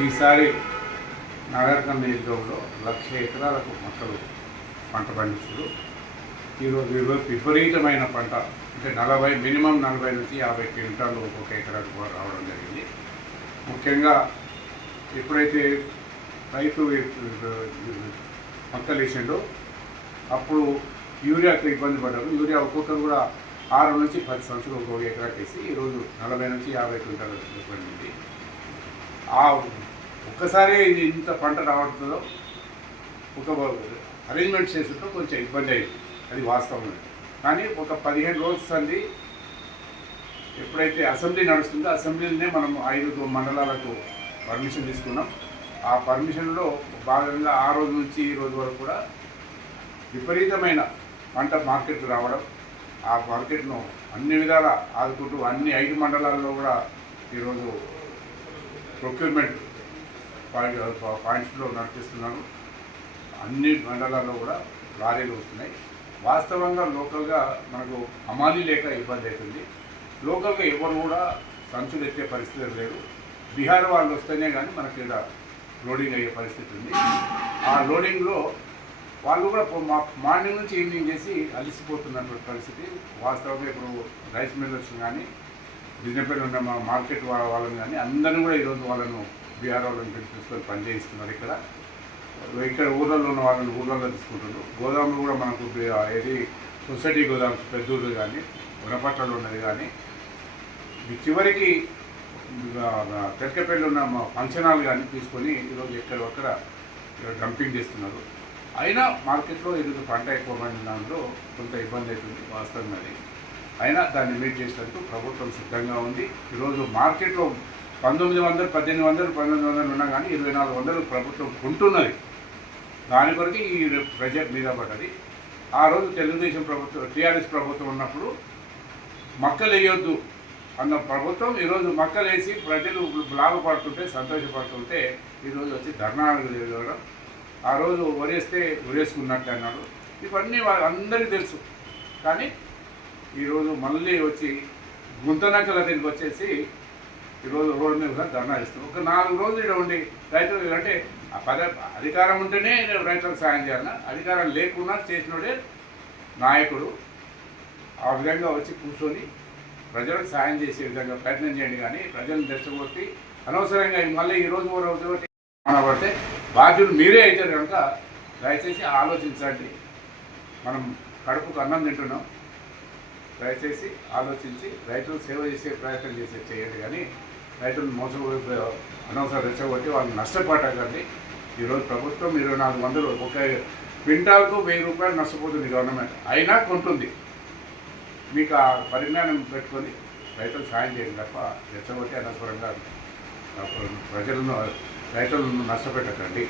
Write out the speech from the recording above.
ఈసారి నాగరికల్ నియోజకవర్గంలో 1,00,000 ఎకరాలకు మొక్కలు పంట పండించారు. ఈరోజు విపరీతమైన పంట అంటే మినిమం 40 నుంచి 50 క్వింటాలు ఒక్కొక్క ఎకరాకు రావడం జరిగింది. ముఖ్యంగా ఎప్పుడైతే రైతు మొక్కలు వేసిండో అప్పుడు యూరియాకు ఇబ్బంది పడ్డారు. యూరియా ఒక్కొక్కరు కూడా 6 నుంచి 10 సంవత్సరాలు ఒక్కొక్క ఎకరాకి వేసి ఈరోజు 40 నుంచి 50 క్వింటాలు పడింది. ఒక్కసారి ఇంత పంట రావడంతో ఒక అరేంజ్మెంట్ చేస్తుంటే కొంచెం ఇబ్బంది అయింది, అది వాస్తవం. కానీ ఒక 15 రోజుల సంది ఎప్పుడైతే అసెంబ్లీ నడుస్తుందో అసెంబ్లీలోనే మనం 5 మండలాలకు పర్మిషన్ తీసుకున్నాం. ఆ పర్మిషన్లో భాగంగా ఆ రోజు నుంచి ఈ రోజు వరకు కూడా విపరీతమైన పంట మార్కెట్కు రావడం, ఆ మార్కెట్ను అన్ని విధాల ఆదుకుంటూ అన్ని 5 మండలాల్లో కూడా ఈరోజు ప్రొక్యూర్మెంట్ పాయింట్స్లో నడిపిస్తున్నాను. అన్ని మండలాల్లో కూడా లారీలు వస్తున్నాయి. వాస్తవంగా లోకల్గా మనకు హమాలీ లేక ఇబ్బంది అవుతుంది. లోకల్గా ఎవరు కూడా సంచులు ఎత్తే పరిస్థితి లేదు. బీహార్ వాళ్ళు వస్తేనే కానీ మనకి ఇక్కడ లోడింగ్ అయ్యే పరిస్థితి ఉంది. ఆ లోడింగ్లో వాళ్ళు కూడా మార్నింగ్ నుంచి ఈవినింగ్ చేసి అలసిపోతున్నటువంటి పరిస్థితి. వాస్తవంగా ఇప్పుడు రైస్ మిల్లర్స్ కానీ బిజినెస్లో ఉన్న మార్కెట్ వాళ్ళని కానీ అందరినీ కూడా ఈరోజు వాళ్ళను బీహార్ వాళ్ళని తీసుకొని పనిచేయిస్తున్నారు. ఇక్కడ ఊళ్ళల్లో ఉన్న వాళ్ళని ఊళ్ళల్లో తీసుకుంటున్నారు. గోదాములు కూడా మనకు ఏది సొసైటీ గోదాము పెద్దూరు కానీ గుణపట్లలో ఉన్నది కానీ చివరికి తెరకపల్లి ఉన్న ఫంక్షన్ హాల్ కానీ తీసుకొని ఈరోజు ఎక్కడొక్కడ డంపింగ్ చేస్తున్నారు. అయినా మార్కెట్లో ఈరోజు పంట ఎక్కువ పడిన దాంట్లో కొంత ఇబ్బంది అవుతుంది వాస్తవంగా. అయినా దాన్ని మీట్ చేసేందుకు ప్రభుత్వం సిద్ధంగా ఉంది. ఈరోజు మార్కెట్లో 1900, 1800, 1900 ఉన్నా కానీ 2400 ప్రభుత్వం కొంటున్నది. దాని కొరకు ఈ ప్రెజర్ మీద పడ్డది. ఆ రోజు తెలుగుదేశం ప్రభుత్వం టీఆర్ఎస్ ప్రభుత్వం ఉన్నప్పుడు మక్కలు వేయొద్దు అన్న ప్రభుత్వం ఈరోజు మక్కలు వేసి ప్రజలు లాభపడుతుంటే సంతోషపడుతుంటే ఈరోజు వచ్చి ధర్నాలు చేయడం, ఆ రోజు వరేస్తే ఉరేసుకున్నట్టు అన్నాడు. ఇవన్నీ అందరికీ తెలుసు. కానీ ఈరోజు మళ్ళీ వచ్చి గుంతనక్కల దగ్గరికి వచ్చేసి ఈరోజు రోడ్డు మీద ధర్నా ఇస్తాం. ఒక 4 రోజులు ఇక్కడ ఉండి రైతులు అంటే అధికారం ఉంటేనే రైతులకు సాయం చేయాలన్నా, అధికారం లేకుండా చేసినోడే నాయకుడు. ఆ విధంగా వచ్చి కూర్చొని ప్రజలకు సాయం చేసే విధంగా ప్రయత్నం చేయండి. కానీ ప్రజలను తెచ్చగొట్టి అనవసరంగా మళ్ళీ ఈరోజు పడితే బాధ్యులు మీరే అయితే కనుక దయచేసి ఆలోచించండి. మనం కడుపుకు అన్నం తింటున్నాం. దయచేసి ఆలోచించి రైతులు సేవ చేసే ప్రయత్నం చేయండి. కానీ రైతులను అనవసరం రెచ్చగొట్టి వాళ్ళని నష్టపడకండి. ఈరోజు ప్రభుత్వం 2400 ఒక క్వింటాల్కు 1000 రూపాయలు నష్టపోతుంది గవర్నమెంట్, అయినా కొంటుంది. మీకు ఆ పరిజ్ఞానం పెట్టుకొని రైతులు సాయం చేయండి తప్ప రెచ్చగొట్టి అనవసరంగా రైతులను నష్టపెట్టకండి.